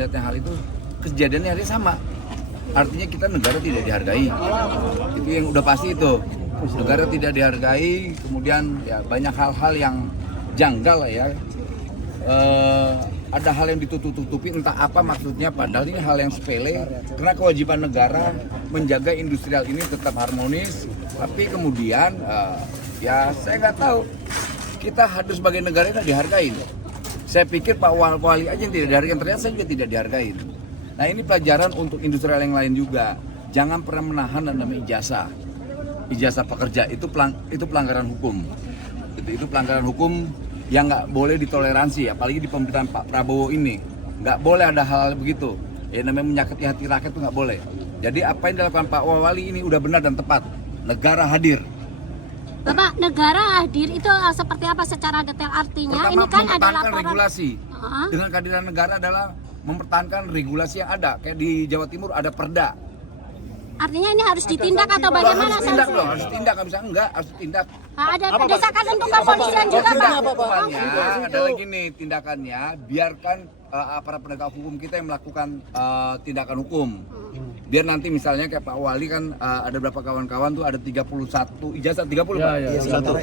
melihatnya hal itu kejadiannya hari sama. Artinya kita negara tidak dihargai. Itu yang udah pasti itu. Negara tidak dihargai, kemudian ya banyak hal-hal yang janggal lah ya. Ada hal yang ditutup-tutupi, entah apa maksudnya, padahal ini hal yang sepele. Karena kewajiban negara menjaga industrial ini tetap harmonis, tapi kemudian ya saya nggak tahu, kita harus sebagai negara ini dihargai. Saya pikir Pak Wali aja yang tidak dihargai, ternyata saya juga tidak dihargai. Nah ini pelajaran untuk industrial yang lain juga. Jangan pernah menahan yang namanya ijazah pekerja, itu pelanggaran hukum. Itu pelanggaran hukum yang nggak boleh ditoleransi, apalagi di pemerintahan Pak Prabowo ini. Nggak boleh ada hal begitu. Ya namanya menyakiti hati rakyat itu nggak boleh. Jadi apa yang dilakukan Pak Wali ini udah benar dan tepat. Negara hadir. Bapak, negara hadir itu seperti apa secara detail artinya? Pertama, ini kan ada mempertahankan laporan regulasi. Dengan kehadiran negara adalah mempertahankan regulasi yang ada. Kayak di Jawa Timur ada perda. Artinya ini harus ditindak atau bagaimana? Harus ditindak loh, harus ditindak, nggak bisa enggak, harus ditindak. Ada desakan untuk kepolisian juga, Pak. Hukumannya ada lagi nih tindakannya, biarkan aparat penegak hukum kita yang melakukan tindakan hukum. Biar nanti misalnya kayak Pak Wali kan ada beberapa kawan-kawan tuh ada 31 ijazah 30 Pak? Iya,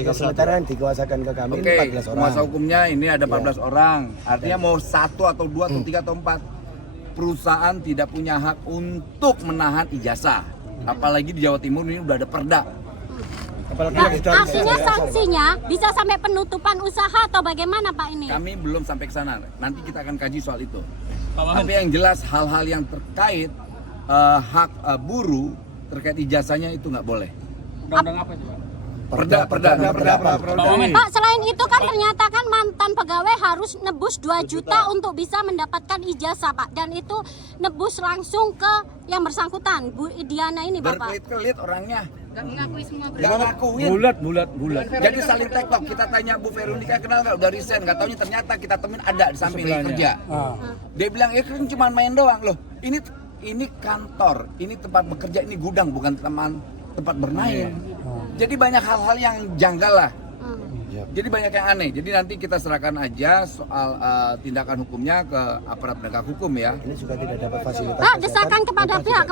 sementara yang dikuasakan ke kami Oke, 14 orang. kuasa hukumnya ini ada 14 orang. Artinya mau 1 atau 2 atau 3 atau 4 perusahaan tidak punya hak untuk menahan ijazah. Apalagi di Jawa Timur ini udah ada perda. Artinya sanksinya bisa sampai penutupan usaha atau bagaimana Pak ini? Kami belum sampai ke sana. Nanti kita akan kaji soal itu. Tapi yang jelas hal-hal yang terkait hak buruh terkait ijazahnya itu nggak boleh. Undang-undang apa itu, Pak? Perda. Pak, selain itu kan ternyata kan mantan pegawai harus nebus 2 juta untuk bisa mendapatkan ijazah, Pak. Dan itu nebus langsung ke yang bersangkutan, Bu Diana ini, Bapak. Berkelit-kelit orangnya. Gak mengakui semua. Nggak ngakuin. Bulat. Jadi saling tektok. Kita tanya Bu Veronica kenal nggak, udah resign. Nggak taunya ternyata kita temuin ada di samping lagi kerja. Dia bilang ya kan cuma main doang loh. Ini kantor, ini tempat bekerja, ini gudang, bukan tempat bermain. Jadi banyak hal-hal yang janggal lah. Jadi banyak yang aneh. Jadi nanti kita serahkan aja soal tindakan hukumnya ke aparat penegak hukum ya. Ini juga tidak dapat fasilitas. Pak, desakan kepada pihak